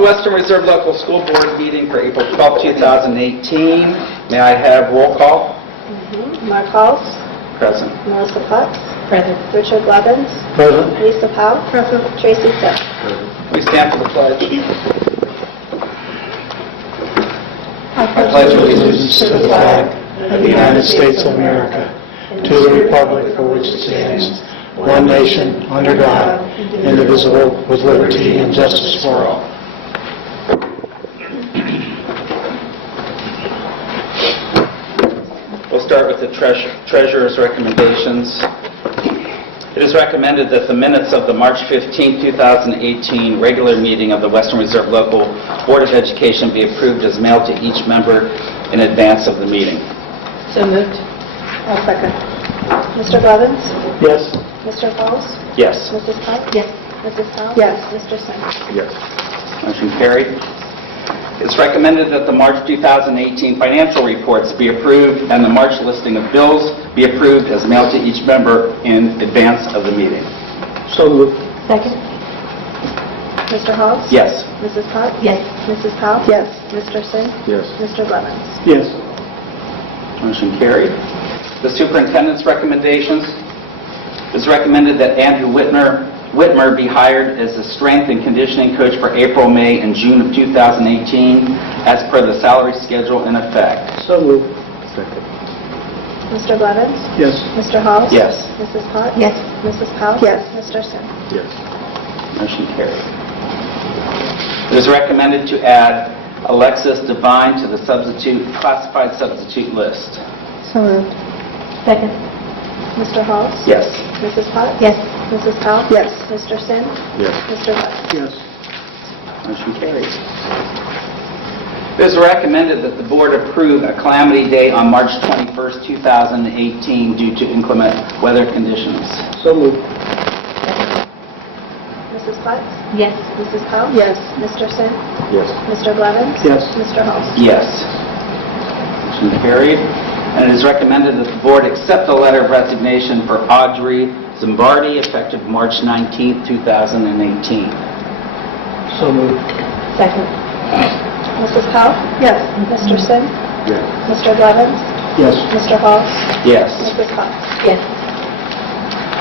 The Western Reserve Local School Board meeting for April 12, 2018. May I have roll call? Mark Halls. Present. Melissa Potts. Present. Richard Blevins. Present. Lisa Powell. Present. Tracy Sipp. We stand for the pledge. I pledge allegiance to the flag of the United States of America, to the republic for which it stands, one nation, under God, indivisible, with liberty and justice for all. We'll start with the treasurer's recommendations. It is recommended that the minutes of the March 15, 2018 regular meeting of the Western Reserve Local Board of Education be approved as mailed to each member in advance of the meeting. So moved. I'll second. Mr. Blevins. Yes. Mr. Halls. Yes. Mrs. Potts. Yes. Mrs. Powell. Yes. Mr. Sims. Yes. Motion carried. It's recommended that the March 2018 financial reports be approved and the March listing of bills be approved as mailed to each member in advance of the meeting. So moved. Second. Mr. Halls. Yes. Mrs. Potts. Yes. Mrs. Powell. Yes. Mr. Sims. Yes. Mr. Blevins. Yes. Motion carried. The superintendent's recommendations. It's recommended that Andrew Whitmer be hired as the strength and conditioning coach for April, May, and June of 2018 as per the salary schedule in effect. So moved. Second. Mr. Blevins. Yes. Mr. Halls. Yes. Mrs. Potts. Yes. Mrs. Powell. Yes. Mr. Sims. Yes. Motion carried. It is recommended to add Alexis Devine to the classified substitute list. So moved. Second. Mr. Halls. Yes. Mrs. Potts. Yes. Mrs. Powell. Yes. Mr. Sims. Yes. Mr. Blevins. Yes. Motion carried. It is recommended that the board approve a calamity day on March 21st, 2018 due to inclement weather conditions. So moved. Mrs. Potts. Yes. Mrs. Powell. Yes. Mr. Sims. Yes. Mr. Blevins. Yes. Mr. Halls. Yes. Motion carried. And it is recommended that the board accept a letter of resignation for Audrey Zimbardi effective March 19th, 2018. So moved. Second. Mrs. Powell. Yes. Mr. Sims. Yes. Mr. Blevins. Yes. Mr. Halls. Yes. Mrs. Potts. Yes.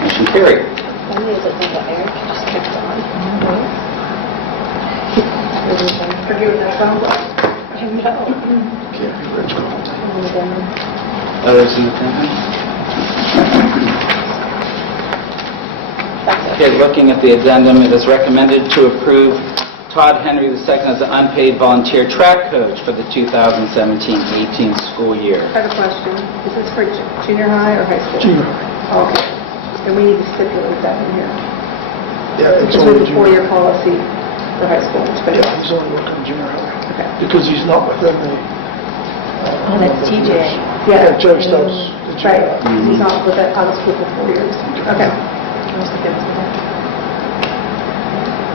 Motion carried. When is it that Eric just kept on? Are you in that phone? I know. Others in attendance? Okay, looking at the addendum, it is recommended to approve Todd Henry II as an unpaid volunteer track coach for the 2017-18 school year. I have a question. Is this for junior high or high school? Junior. Okay. And we need to stipulate that in here. Yeah, Because we have a 4-year policy for high school. Yeah, he's only working junior high. Okay. Because he's not within the... Oh, that's TJ. Yeah, Joe Stubbs. Right. He's not with that out of school for 4 years. Okay.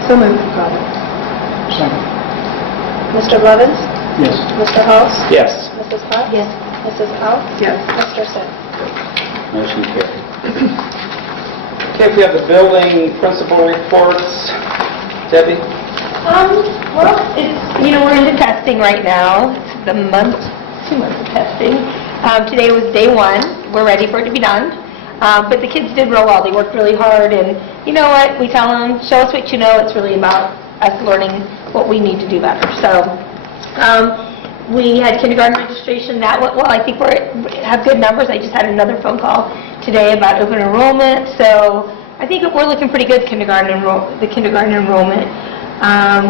So moved. Second. Mr. Blevins. Yes. Mr. Halls. Yes. Mrs. Potts. Yes. Mrs. Powell. Yes. Mr. Sims. Motion carried. Okay, we have the building principal reports. Debbie? Well, we're into testing right now. It's the 2 months of testing. Today was day 1. We're ready for it to be done. But the kids did real well. They worked really hard, and you know what? We tell them, show us what you know. It's really about us learning what we need to do better. So we had kindergarten registration. That went well. I think we have good numbers. I just had another phone call today about open enrollment. So I think we're looking pretty good, the kindergarten enrollment.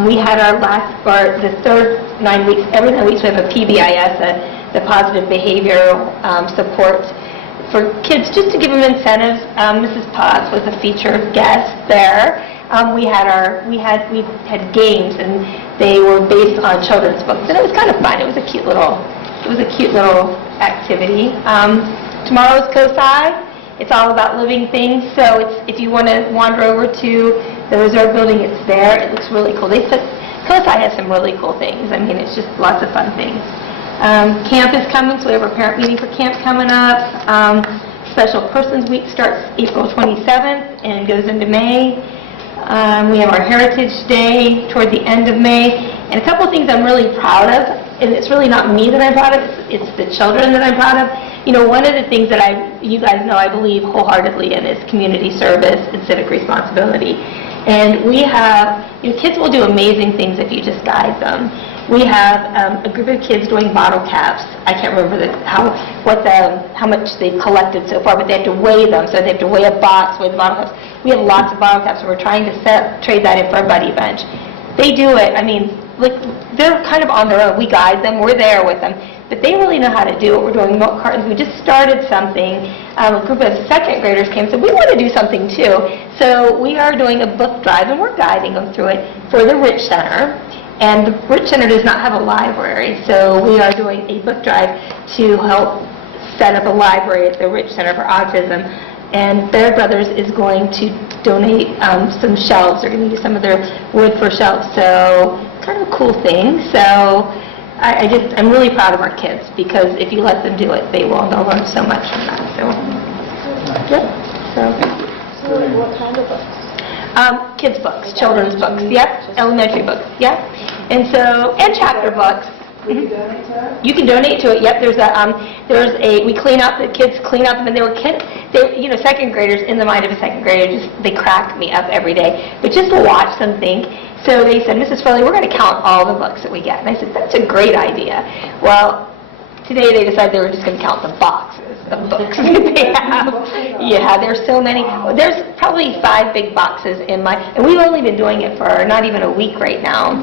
We had the third 9 weeks, every 9 weeks we have a PBIS, the positive behavior support for kids, just to give them incentives. Mrs. Potts was a featured guest there. We had games, and they were based on children's books, and it was kind of fun. It was a cute little activity. Tomorrow is COSI. It's all about living things, so if you want to wander over to the Reserve Building, it's there. It looks really cool. COSI has some really cool things. I mean, it's just lots of fun things. Camp is coming, so we have our parent meeting for camp coming up. Special Persons Week starts April 27th and goes into May. We have our Heritage Day toward the end of May. And a couple of things I'm really proud of, and it's really not me that I'm proud of, it's the children that I'm proud of. You know, one of the things that you guys know I believe wholeheartedly in is community service and civic responsibility. And we have, kids will do amazing things if you just guide them. We have a group of kids doing bottle caps. I can't remember how much they've collected so far, but they have to weigh them. So they have to weigh a box, weigh the bottle caps. We have lots of bottle caps, and we're trying to trade that in for a buddy bench. They do it. I mean, like, they're kind of on their own. We guide them. We're there with them. But they really know how to do it. We're doing milk cartons. We just started something. A group of second graders came and said, we want to do something too. So we are doing a book drive, and we're guiding them through it for the Rich Center. And the Rich Center does not have a library, so we are doing a book drive to help set up a library at the Rich Center for Autism. And Baird Brothers is going to donate some shelves. They're going to use some of their wood for shelves, so kind of a cool thing. So I'm really proud of our kids, because if you let them do it, they'll learn so much from that. So, yeah. So what kind of books? Kids' books, children's books, yep, elementary books, yep. And chapter books. Will you donate to that? You can donate to it. Yep, we clean up, the kids clean up, and they were second graders, in the mind of a second grader, they crack me up every day. But just to watch them think. So they said, Mrs. Furley, we're going to count all the books that we get. And I said, that's a great idea. Well, today they decided they were just going to count the boxes of books that they have. Yeah, there's so many. There's probably 5 big boxes and we've only been doing it for not even a week right now.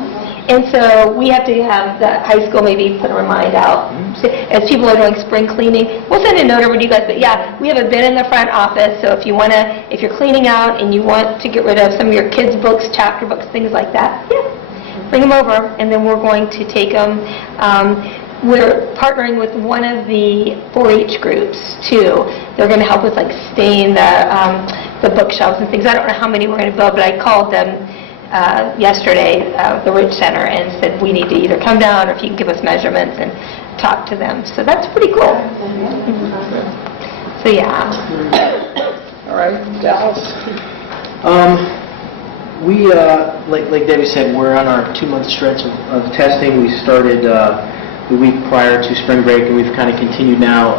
And so we have to have the high school maybe put a remind out as people are doing spring cleaning. We'll send a note over to you guys, but yeah, we have a bin in the front office, so if you're cleaning out and you want to get rid of some of your kids' books, chapter books, things like that, yeah, bring them over, and then we're going to take them. We're partnering with one of the 4-H groups too. They're going to help with staying the bookshelves and things. I don't know how many we're going to build, but I called them yesterday, the Rich Center, and said we need to either come down or if you can give us measurements and talk to them. So that's pretty cool. So yeah. All right, Dallas. We, like Debbie said, we're on our 2-month stretch of testing. We started the week prior to spring break, and we've kind of continued now.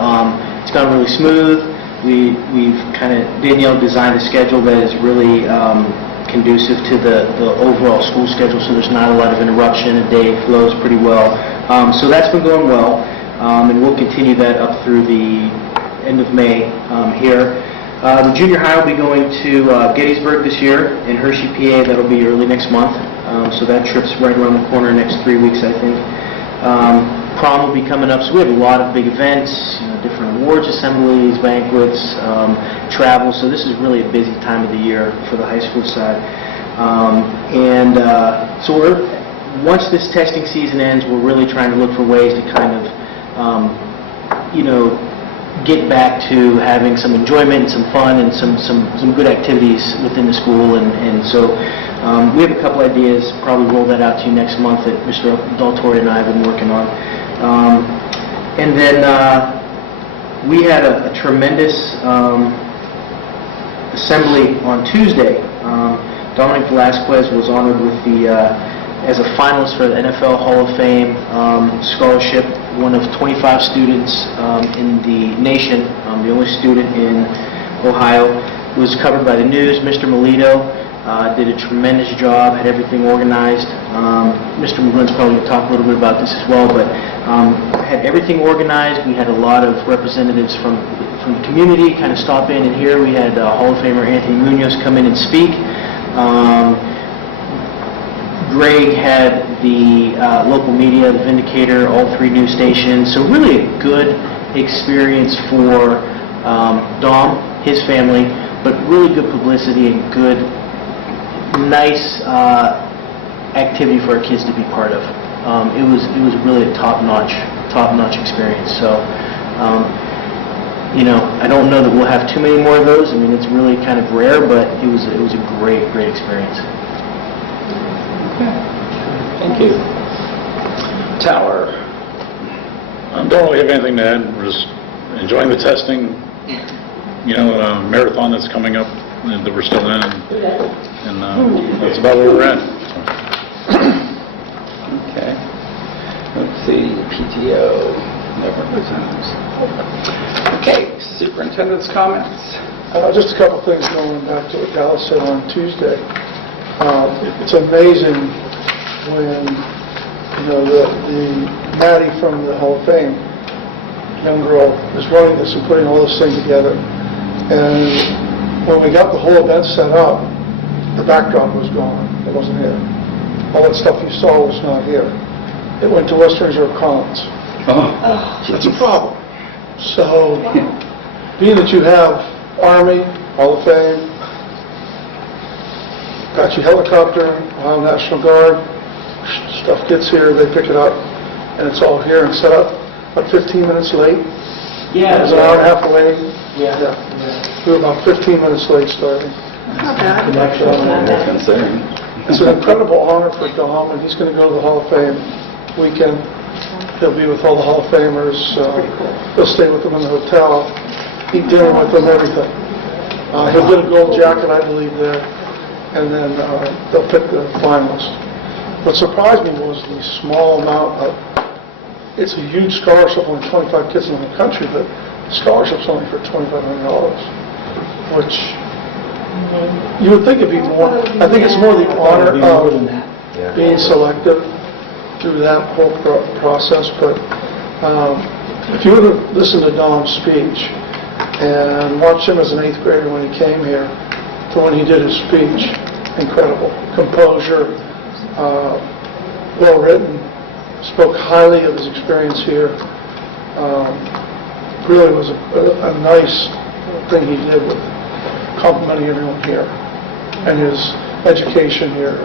It's gone really smooth. We've kind of, Danielle designed a schedule that is really conducive to the overall school schedule, so there's not a lot of interruption. The day flows pretty well. So that's been going well, and we'll continue that up through the end of May here. The junior high will be going to Gettysburg this year in Hershey, PA. That'll be early next month. So that trip's right around the corner, next 3 weeks, I think. Prom will be coming up, so we have a lot of big events, different awards assemblies, banquets, travel. So this is really a busy time of the year for the high school side. So once this testing season ends, we're really trying to look for ways to kind of, get back to having some enjoyment and some fun and some good activities within the school. And so we have a couple ideas, probably roll that out to you next month, that Mr. Daltori and I have been working on. And then we had a tremendous assembly on Tuesday. Dominic Velasquez was honored with as a finalist for the NFL Hall of Fame scholarship, one of 25 students in the nation, the only student in Ohio. It was covered by the news. Mr. Melito did a tremendous job, had everything organized. Mr. McGlynn's probably going to talk a little bit about this as well, but had everything organized. We had a lot of representatives from the community kind of stop in and hear. We had Hall of Famer Anthony Munoz come in and speak. Greg had the local media, the Vindicator, all 3 news stations. So really a good experience for Dom, his family, but really good publicity and good, nice activity for our kids to be part of. It was really a top-notch experience. So, I don't know that we'll have too many more of those. I mean, it's really kind of rare, but it was a great experience. Thank you. Tower. I don't really have anything to add. We're just enjoying the testing. Marathon that's coming up that we're still in. and that's about where we're at. Okay. Let's see, PTO, never resumes. Okay, superintendent's comments. Just a couple things going back to what Dallas said on Tuesday. It's amazing when, the Maddie from the Hall of Fame, young girl, is running this and putting all this thing together. And when we got the whole event set up, the backdrop was gone. It wasn't here. All that stuff you saw was not here. It went to Western Reserve Commons. That's a problem. So, being that you have Army, Hall of Fame, got your helicopter, Ohio National Guard, stuff gets here, they pick it up, and it's all here and set up, about 15 minutes late. Yeah. It was an hour and a half away. Yeah. We were about 15 minutes late starting. Not bad. Considering. It's an incredible honor for Dom, and he's going to go to the Hall of Fame weekend. He'll be with all the Hall of Famers. He'll stay with them in the hotel, eat dinner with them, everything. He'll get a gold jacket, I believe, there, and then they'll pick the finalists. What surprised me was the small amount of, it's a huge scholarship, only 25 kids in the country, but the scholarship's only for $2,500, which you would think it'd be more. I think it's more the honor of being selected through that whole process, but if you were to listen to Dom's speech and watch him as an 8th grader when he came here to when he did his speech, incredible. Composure, well written, spoke highly of his experience here. Really was a nice thing he did with complimenting everyone here and his education here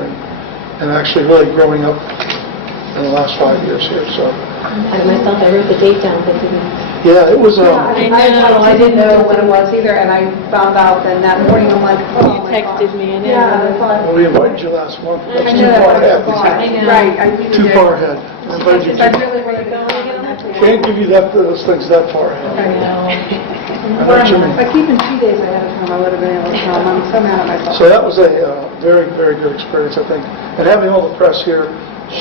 and actually really growing up in the last 5 years here. So I myself, I wrote the date down, but didn't. yeah, it was. I didn't know when it was either, and I found out then that morning, I'm like, oh my God. Texted me and Yeah, I thought. Well, we invited you last month. That's I too knew that far was ahead. far. Right, I really Too did. far ahead. I invited you I too- really wanted to go. Can't give you those things that far ahead. I know. I know what you mean. Like even 2 days ahead of time, I would have been able to come. I'm so mad at myself. So that was a very, very good experience, I think. And having all the press here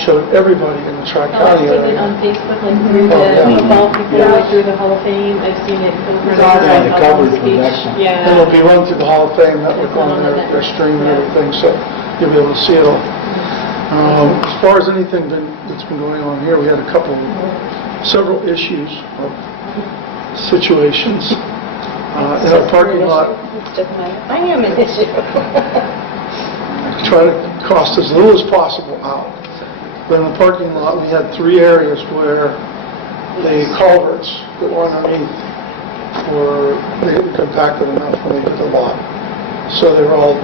showed everybody in the Tri-County I've seen it area. on Facebook, like through Oh, yeah. the football people, like through the Hall of Fame. I've seen it go through Yeah, the coverage was excellent. And it'll be run through the Hall of Fame Network It's on on the their network. stream and everything, so you'll be able to see it all. As far as anything that's been going on here, we had several issues of situations in our parking lot. I am an issue. Try to cost as little as possible out. But in the parking lot, we had 3 areas where the culverts that were underneath they had compacted enough when they did the lot. So they were all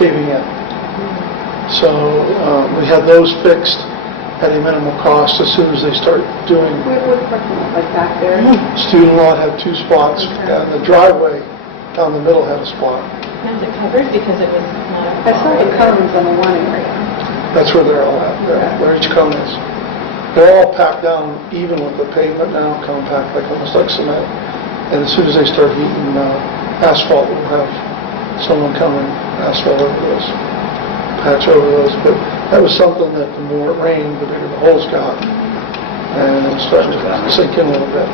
caving in. So we had those fixed at a minimal cost as soon as they start doing. What parking lot, like back there? Student lot had 2 spots, and the driveway down the middle had a spot. Was it covered because it was not? I saw the cones on the one area. That's where they're all at, where each cone is. They're all packed down even with the pavement now, compact, like almost like cement. And as soon as they start heating asphalt, we'll have someone come and asphalt over those, patch over those. But that was something that the more it rained, the bigger the holes got. And it was starting to sink in a little bit.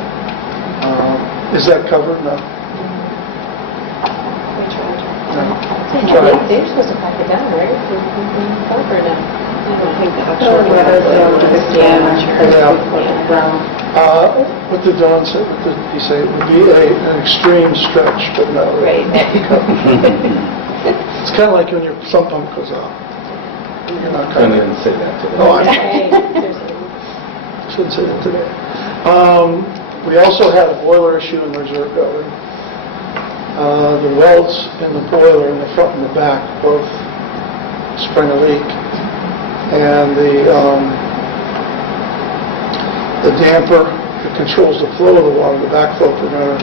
Is that covered? No. They're supposed to pack it down, right? Over now. I don't think the actual. Yeah, I'm not sure. What did Don say? What did he say? It would be an extreme stretch, but no. Right. It's kind of like when your sump pump goes out. You're not Couldn't going to... even say that today. No, I shouldn't say that today. We also had a boiler issue in the reserve building. The welds in the boiler in the front and the back both sprang a leak. And the damper that controls the flow of the water, the backflow preventer,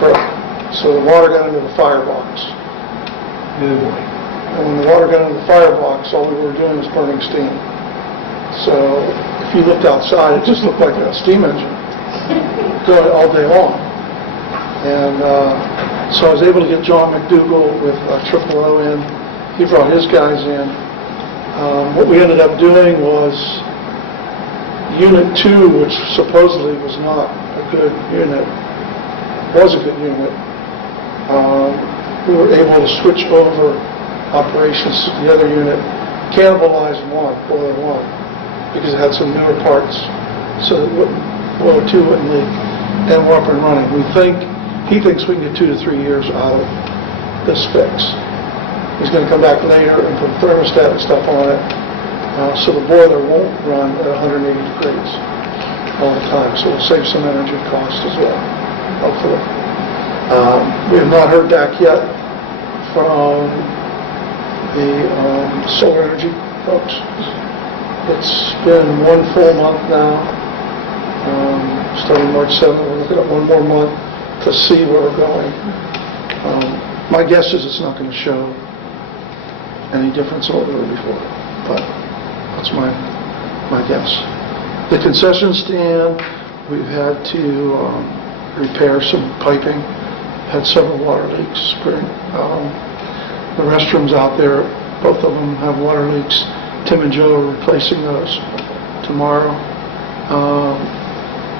broke. So the water got into the firebox. And when the water got into the firebox, all we were doing was burning steam. So if you looked outside, it just looked like a steam engine going all day long. And so I was able to get John McDougall with Triple O in he brought his guys in. What we ended up doing was Unit 2, which supposedly was not a good unit, was a good unit. We were able to switch over operations to the other unit, cannibalize boiler 1, because it had some newer parts, so that boiler 2 wouldn't leak, and we're up and running. He thinks we can get 2 to 3 years out of this fix. He's going to come back later and put thermostat and stuff on it, so the boiler won't run at 180 degrees all the time, so we'll save some energy cost as well, hopefully. We have not heard back yet from the solar energy folks. It's been 1 full month now. Starting March 7th, we're looking at 1 more month to see where we're going. My guess is it's not going to show any difference in what we were before, but that's my guess. The concession stand, we've had to repair some piping, had several water leaks. The restrooms out there, both of them have water leaks. Tim and Joe are replacing those tomorrow.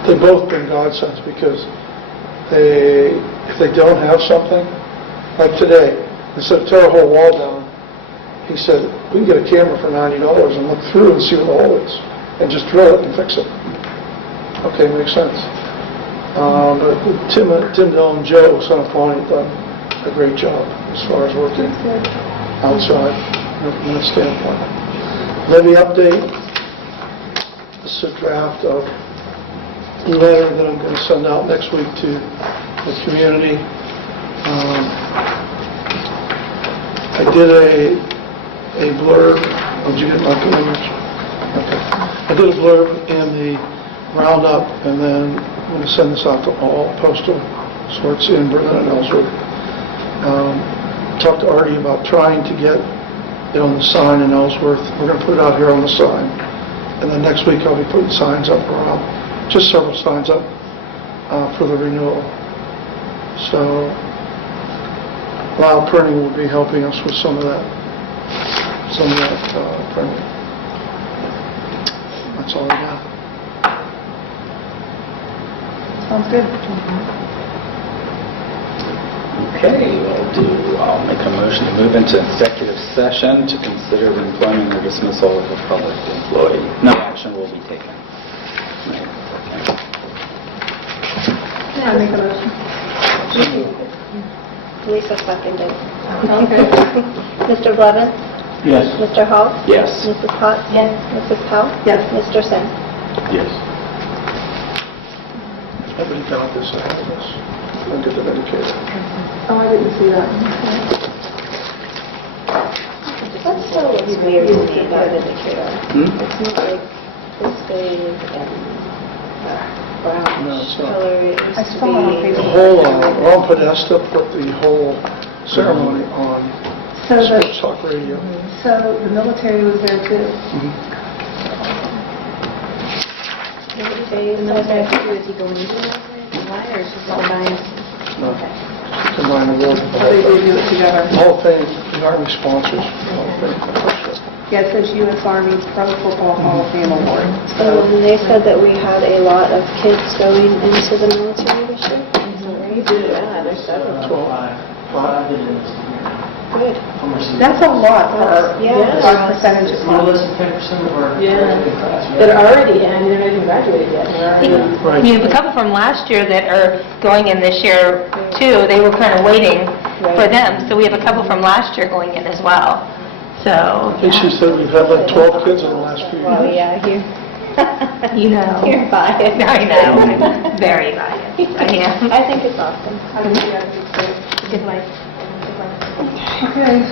They've both been godsends because if they don't have something, like today, instead of tear a whole wall down, he said, we can get a camera for $90 and look through and see what the hole is, and just drill it and fix it. Okay, makes sense. But Tim, Dell, and Joe, son of Pawnee, have done a great job as far as working outside from that standpoint. Levy update. This is a draft of a letter that I'm going to send out next week to the community. I did a blurb. Did you get my image? Okay. I did a blurb in the roundup, and then I'm going to send this out to all postal sorts in Berlin and Ellsworth. Talked to Artie about trying to get it on the sign in Ellsworth. We're going to put it out here on the sign, and then next week I'll be putting signs up around, just several signs up for the renewal. So Lyle Printing will be helping us with some of that printing. That's all I got. Sounds good. Okay, I'll make a motion to move into executive session to consider the employment or dismissal of a public employee. No action will be taken. I make a motion. Lisa seconded. Okay. Mr. Blevins? Yes. Mr. Hall? Yes. Mrs. Potts? Yes. Mrs. Powell? Yes. Mr. Sin? Yes. Nobody got this ahead of us. Look at the indicator. Oh, I didn't see that. That still looks weird to me, that indicator. Hmm? It's not like this big and brown No, it's not. color. It I used to saw it on be. The Facebook. whole, Ron Podesta put the whole ceremony on So Sports Talk Radio. the military was there too. The military, is he going into it? Why, or is he combined? Combine the world. So they do it together. Hall of Fame, the Army sponsors. Hall of Fame. Yeah, it says U.S. Army Pro Football Hall of Fame Award. And they said that we had a lot of kids going into the military this year. Yeah, there's several. 12. Good. That's a lot for our percentage of Little class. less than 10% of our class. That are already in, they're not even graduated yet. Right. You have a couple from last year that are going in this year too. They were kind of waiting for them. So we have a couple from last year going in as well. So, I think she said we've had like 12 kids in the last few Oh, years. yeah, you know. you're biased. I know. I'm very biased. I am. I think it's awesome. Good life. Okay.